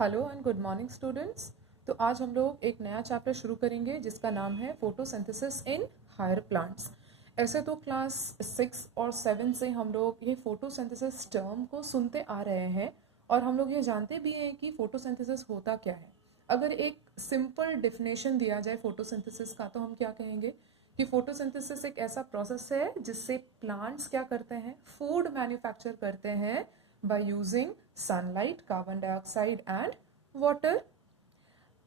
Hello and good morning students. तो आज हम लोग एक नया चैप्टर शुरू करेंगे जिसका नाम है फोटोसिंथेसिस इन हायर प्लांट्स। ऐसे तो क्लास 6 और 7 से हम लोग ये फोटोसिंथेसिस टर्म को सुनते आ रहे हैं और हम लोग ये जानते भी हैं कि फोटोसिंथेसिस होता क्या है। अगर एक सिंपल डेफिनेशन दिया जाए फोटोसिंथेसिस का तो हम क्या कहेंगे कि फोटोसिंथेसिस एक ऐसा प्रोसेस है जिससे प्लांट्स क्या करते हैं, फूड मैन्युफैक्चर करते हैं by using sunlight, carbon dioxide and water.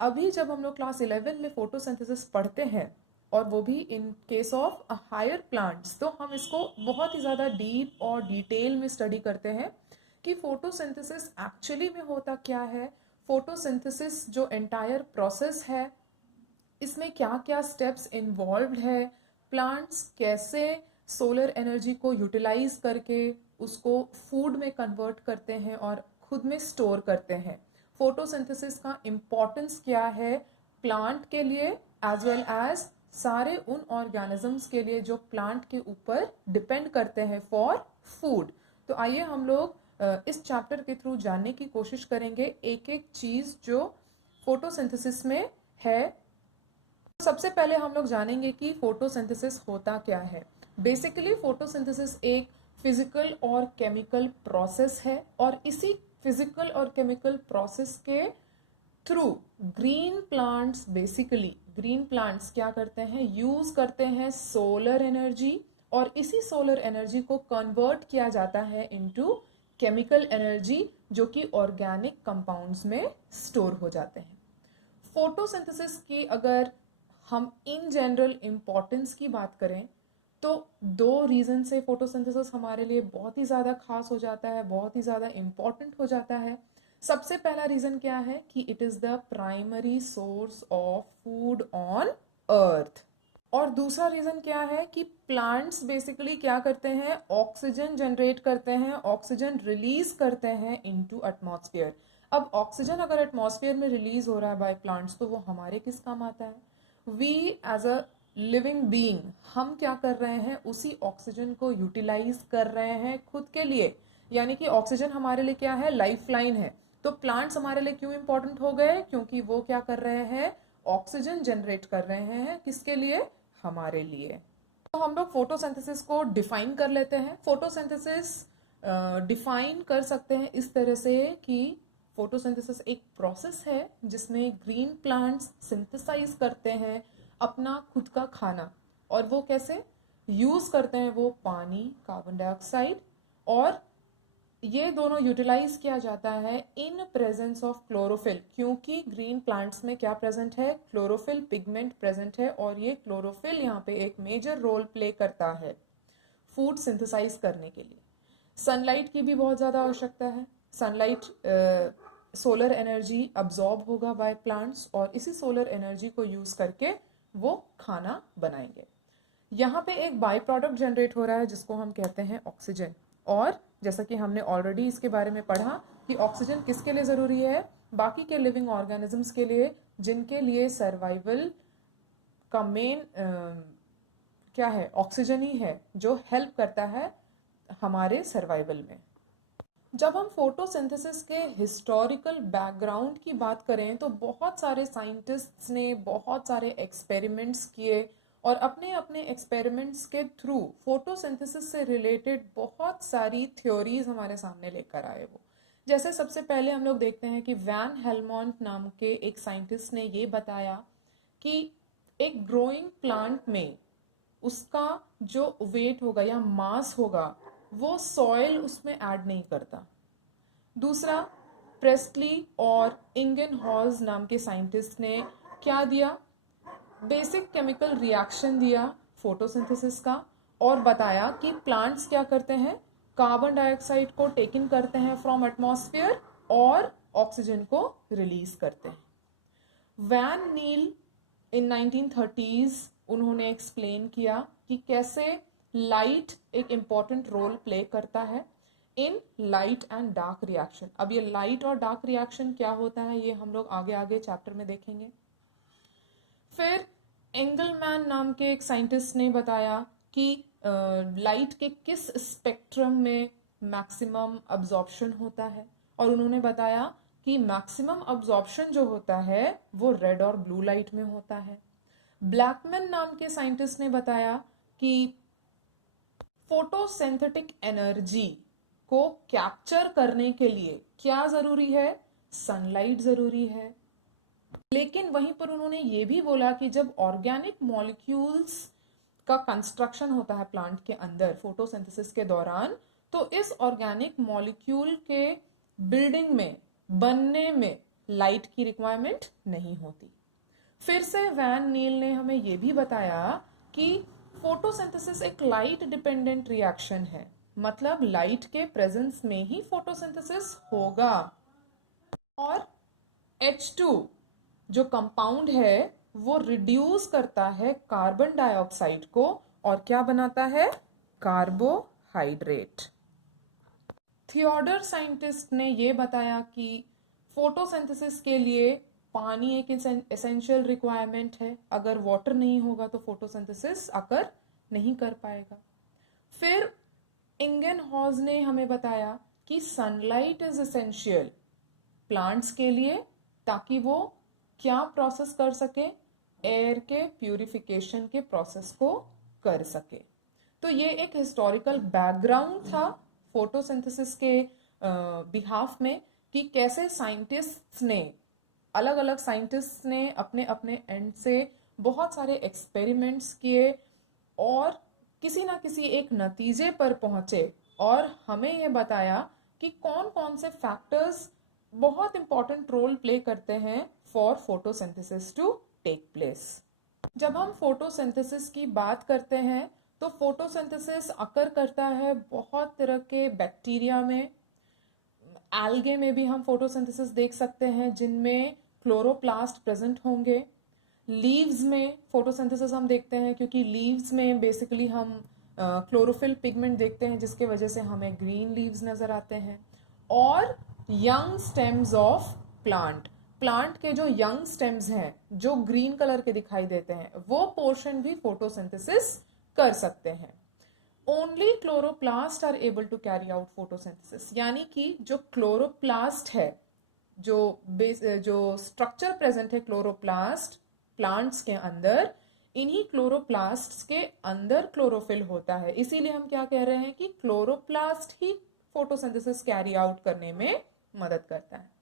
अभी जब हम लोग क्लास 11 में फोटोसिंथेसिस पढ़ते हैं और वो भी in case of higher plants, तो हम इसको बहुत ही ज़्यादा डीप और डिटेल में स्टडी करते हैं कि फोटोसिंथेसिस एक्चुअली में होता क्या है। फोटोसिंथेसिस जो एंटायर प्रोसेस है इसमें क्या क्या स्टेप्स इन्वॉल्व्ड है, प्लांट्स कैसे सोलर एनर्जी को यूटिलाइज करके उसको फूड में कन्वर्ट करते हैं और खुद में स्टोर करते हैं। फोटोसिंथेसिस का इम्पोर्टेंस क्या है प्लांट के लिए एज वेल एज सारे उन ऑर्गेनिजम्स के लिए जो प्लांट के ऊपर डिपेंड करते हैं फॉर फूड। तो आइए हम लोग इस चैप्टर के थ्रू जानने की कोशिश करेंगे एक एक चीज जो फोटोसिंथेसिस में है। सबसे पहले हम लोग जानेंगे कि फोटोसिंथेसिस होता क्या है। बेसिकली फोटोसिंथेसिस एक फिजिकल और केमिकल प्रोसेस है और इसी फिजिकल और केमिकल प्रोसेस के through green plants, basically green plants क्या करते हैं, यूज करते हैं सोलर एनर्जी और इसी सोलर एनर्जी को कन्वर्ट किया जाता है इनटू केमिकल एनर्जी जो कि ऑर्गेनिक कंपाउंड्स में स्टोर हो जाते हैं। फोटोसिंथेसिस की अगर हम इन जनरल इम्पोर्टेंस की बात करें तो दो रीज़न से फोटोसिंथेसिस हमारे लिए बहुत ही ज़्यादा खास हो जाता है, बहुत ही ज़्यादा इम्पॉर्टेंट हो जाता है। सबसे पहला रीज़न क्या है कि it is the primary source of food on earth. और दूसरा रीज़न क्या है कि प्लांट्स बेसिकली क्या करते हैं, ऑक्सीजन जनरेट करते हैं, ऑक्सीजन रिलीज करते हैं इनटू एटमॉस्फेयर। अब ऑक्सीजन अगर एटमॉस्फेयर में रिलीज हो रहा है बाय प्लांट्स तो वो हमारे किस काम आता है, we as a living being हम क्या कर रहे हैं, उसी ऑक्सीजन को यूटिलाइज कर रहे हैं खुद के लिए। यानी कि ऑक्सीजन हमारे लिए क्या है, लाइफ लाइन है। तो प्लांट्स हमारे लिए क्यों इंपॉर्टेंट हो गए, क्योंकि वो क्या कर रहे हैं, ऑक्सीजन जनरेट कर रहे हैं किसके लिए, हमारे लिए। तो हम लोग फोटोसिंथेसिस को डिफाइन कर लेते हैं। फोटोसिंथेसिस डिफाइन कर सकते हैं इस तरह से कि फोटोसिंथेसिस एक प्रोसेस है जिसमें ग्रीन प्लांट्स सिंथेसाइज करते हैं अपना खुद का खाना। और वो कैसे यूज करते हैं, वो पानी, कार्बन डाइऑक्साइड, और ये दोनों यूटिलाइज किया जाता है इन प्रेजेंस ऑफ क्लोरोफिल, क्योंकि ग्रीन प्लांट्स में क्या प्रेजेंट है, क्लोरोफिल पिगमेंट प्रेजेंट है और ये क्लोरोफिल यहाँ पे एक मेजर रोल प्ले करता है फूड सिंथेसाइज करने के लिए। सनलाइट की भी बहुत ज़्यादा आवश्यकता है। सनलाइट सोलर एनर्जी अब्जॉर्ब होगा बाय प्लांट्स और इसी सोलर एनर्जी को यूज करके वो खाना बनाएंगे। यहाँ पे एक बाई प्रोडक्ट जनरेट हो रहा है जिसको हम कहते हैं ऑक्सीजन। और जैसा कि हमने ऑलरेडी इसके बारे में पढ़ा कि ऑक्सीजन किसके लिए ज़रूरी है, बाकी के लिविंग ऑर्गेनिजम्स के लिए जिनके लिए सर्वाइवल का मेन क्या है, ऑक्सीजन ही है जो हेल्प करता है हमारे सर्वाइवल में। जब हम फोटोसिंथेसिस के हिस्टोरिकल बैकग्राउंड की बात करें तो बहुत सारे साइंटिस्ट्स ने बहुत सारे एक्सपेरिमेंट्स किए और अपने अपने एक्सपेरिमेंट्स के थ्रू फोटोसिंथेसिस से रिलेटेड बहुत सारी थ्योरीज हमारे सामने लेकर आए। वो जैसे सबसे पहले हम लोग देखते हैं कि वैन हेलमोंट नाम के एक साइंटिस्ट ने ये बताया कि एक ग्रोइंग प्लांट में उसका जो वेट होगा या मास होगा वो सॉइल उसमें ऐड नहीं करता। दूसरा, प्रेस्टली और इंगन हॉल्स नाम के साइंटिस्ट ने क्या दिया, बेसिक केमिकल रिएक्शन दिया फोटोसिंथेसिस का और बताया कि प्लांट्स क्या करते हैं, कार्बन डाइऑक्साइड को टेक इन करते हैं फ्रॉम एटमॉस्फेयर और ऑक्सीजन को रिलीज करते हैं। वैन नील इन 1930s उन्होंने एक्सप्लेन किया कि कैसे लाइट एक इम्पॉर्टेंट रोल प्ले करता है in light and dark reaction. अब ये लाइट और डार्क रिएक्शन क्या होता है ये हम लोग आगे आगे चैप्टर में देखेंगे। फिर एंगलमैन नाम के एक साइंटिस्ट ने बताया कि लाइट के किस स्पेक्ट्रम में मैक्सिमम अब्जॉर्प्शन होता है और उन्होंने बताया कि मैक्सिमम अब्जॉर्प्शन जो होता है वो रेड और ब्लू लाइट में होता है। ब्लैकमैन नाम के साइंटिस्ट ने बताया कि फोटोसिंथेटिक एनर्जी को कैप्चर करने के लिए क्या जरूरी है, सनलाइट जरूरी है। लेकिन वहीं पर उन्होंने ये भी बोला कि जब ऑर्गेनिक मॉलिक्यूल्स का कंस्ट्रक्शन होता है प्लांट के अंदर फोटोसिंथेसिस के दौरान, तो इस ऑर्गेनिक मॉलिक्यूल के बिल्डिंग में बनने में लाइट की रिक्वायरमेंट नहीं होती। फिर से वैन नील ने हमें यह भी बताया कि फोटोसिंथेसिस एक लाइट डिपेंडेंट रिएक्शन है, मतलब लाइट के प्रेजेंस में ही फोटोसिंथेसिस होगा। और H2 जो कंपाउंड है वो रिड्यूस करता है कार्बन डाइऑक्साइड को और क्या बनाता है, कार्बोहाइड्रेट। थियोडर साइंटिस्ट ने ये बताया कि फोटोसिंथेसिस के लिए पानी एक एसेंशियल रिक्वायरमेंट है, अगर वाटर नहीं होगा तो फोटोसिंथेसिस अकर नहीं कर पाएगा। फिर इंगेनहॉज ने हमें बताया कि सनलाइट इज एसेंशियल प्लांट्स के लिए, ताकि वो क्या प्रोसेस कर सके, एयर के प्यूरिफिकेशन के प्रोसेस को कर सके। तो ये एक हिस्टोरिकल बैकग्राउंड था फोटोसिंथेसिस के बिहाफ में कि कैसे साइंटिस्ट्स ने, अलग अलग साइंटिस्ट्स ने अपने अपने एंड से बहुत सारे एक्सपेरिमेंट्स किए और किसी ना किसी एक नतीजे पर पहुंचे और हमें ये बताया कि कौन कौन से फैक्टर्स बहुत इंपॉर्टेंट रोल प्ले करते हैं for photosynthesis to take place. जब हम फोटोसिंथेसिस की बात करते हैं तो फोटोसिंथेसिस अकर करता है बहुत तरह के बैक्टीरिया में, एल्गे में भी हम फोटोसिंथेसिस देख सकते हैं जिनमें क्लोरोप्लास्ट प्रेजेंट होंगे। लीव्स में फोटोसिंथेसिस हम देखते हैं क्योंकि लीव्स में बेसिकली हम क्लोरोफिल पिगमेंट देखते हैं जिसके वजह से हमें ग्रीन लीव्स नजर आते हैं। और यंग स्टेम्स ऑफ प्लांट के जो यंग स्टेम्स हैं जो ग्रीन कलर के दिखाई देते हैं, वो पोर्शन भी फोटोसिंथेसिस कर सकते हैं। Only chloroplast are able to carry out photosynthesis, यानी कि जो क्लोरोप्लास्ट है, जो स्ट्रक्चर प्रेजेंट है क्लोरोप्लास्ट प्लांट्स के अंदर, इन्हीं क्लोरोप्लास्ट्स के अंदर क्लोरोफिल होता है। इसीलिए हम क्या कह रहे हैं कि क्लोरोप्लास्ट ही फोटोसिंथेसिस कैरी आउट करने में मदद करता है।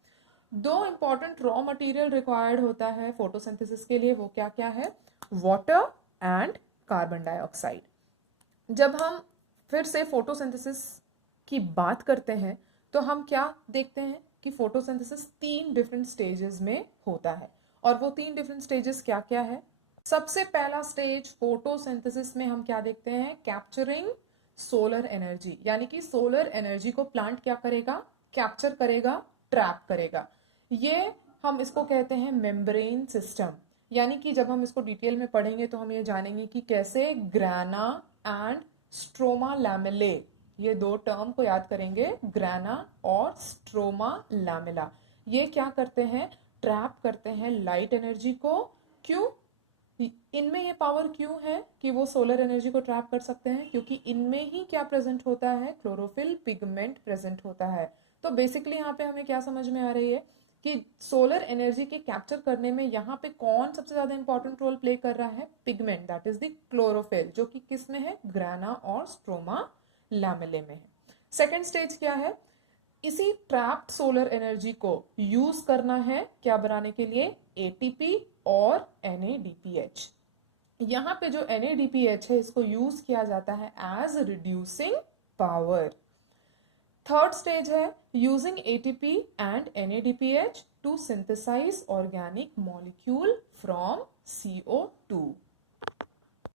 दो इंपॉर्टेंट रॉ मटेरियल रिक्वायर्ड होता है फोटोसिंथेसिस के लिए, वो क्या क्या है, वाटर एंड कार्बन डाइऑक्साइड। जब हम फिर से फोटोसिंथेसिस की बात करते हैं तो हम क्या देखते हैं कि फोटोसिंथेसिस 3 डिफरेंट स्टेजेस में होता है। और वो 3 डिफरेंट स्टेजेस क्या क्या है। सबसे पहला स्टेज फोटोसिंथेसिस में हम क्या देखते हैं, कैप्चरिंग सोलर एनर्जी, यानी कि सोलर एनर्जी को प्लांट क्या करेगा, कैप्चर करेगा, ट्रैप करेगा। ये हम इसको कहते हैं मेम्ब्रेन सिस्टम, यानी कि जब हम इसको डिटेल में पढ़ेंगे तो हम ये जानेंगे कि कैसे ग्राना एंड स्ट्रोमा लैमेले, ये दो टर्म को याद करेंगे, ग्राना और स्ट्रोमा लैमेला, ये क्या करते हैं, ट्रैप करते हैं लाइट एनर्जी को। क्यों, इनमें ये पावर क्यों है कि वो सोलर एनर्जी को ट्रैप कर सकते हैं, क्योंकि इनमें ही क्या प्रेजेंट होता है, क्लोरोफिल पिगमेंट प्रेजेंट होता है। तो बेसिकली यहाँ पे हमें क्या समझ में आ रही है कि सोलर एनर्जी के कैप्चर करने में यहाँ पे कौन सबसे ज्यादा इंपॉर्टेंट रोल प्ले कर रहा है, pigment, that is the chlorophyll, जो कि किस में है, ग्राना और स्ट्रोमा लैमेले में है। सेकेंड स्टेज क्या है, इसी ट्रैप्ड सोलर एनर्जी को यूज करना है क्या बनाने के लिए, एटीपी और NADPH। यहाँ पे जो NADPH है इसको यूज किया जाता है as reducing power. Third stage है using ATP and NADPH to synthesize organic molecule from CO2।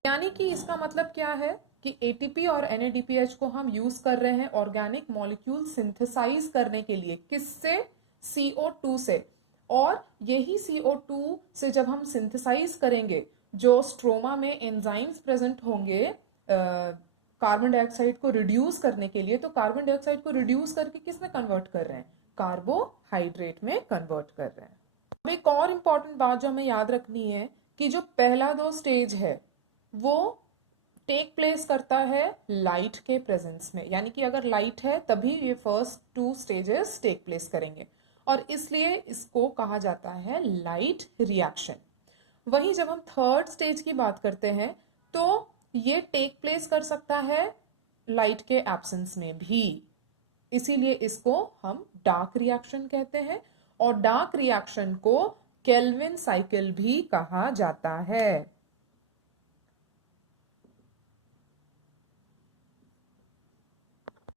यानी कि इसका मतलब क्या है कि ATP और NADPH को हम यूज कर रहे हैं ऑर्गेनिक मॉलिक्यूल सिंथेसाइज करने के लिए, किससे, CO2 से। और यही CO2 से जब हम सिंथेसाइज करेंगे, जो स्ट्रोमा में एंजाइम्स प्रेजेंट होंगे कार्बन डाइऑक्साइड को रिड्यूस करने के लिए, तो कार्बन डाइऑक्साइड को रिड्यूस करके किस में कन्वर्ट कर रहे हैं, कार्बोहाइड्रेट में कन्वर्ट कर रहे हैं। अब एक और इंपॉर्टेंट बात जो हमें याद रखनी है कि जो पहला 2 स्टेज है वो टेक प्लेस करता है लाइट के प्रेजेंस में, यानी कि अगर लाइट है तभी ये फर्स्ट 2 स्टेजेस टेक प्लेस करेंगे। और इसलिए इसको कहा जाता है लाइट रिएक्शन। वहीं जब हम थर्ड स्टेज की बात करते हैं तो ये टेक प्लेस कर सकता है लाइट के एब्सेंस में भी, इसीलिए इसको हम डार्क रिएक्शन कहते हैं। और डार्क रिएक्शन को केल्विन साइकिल भी कहा जाता है।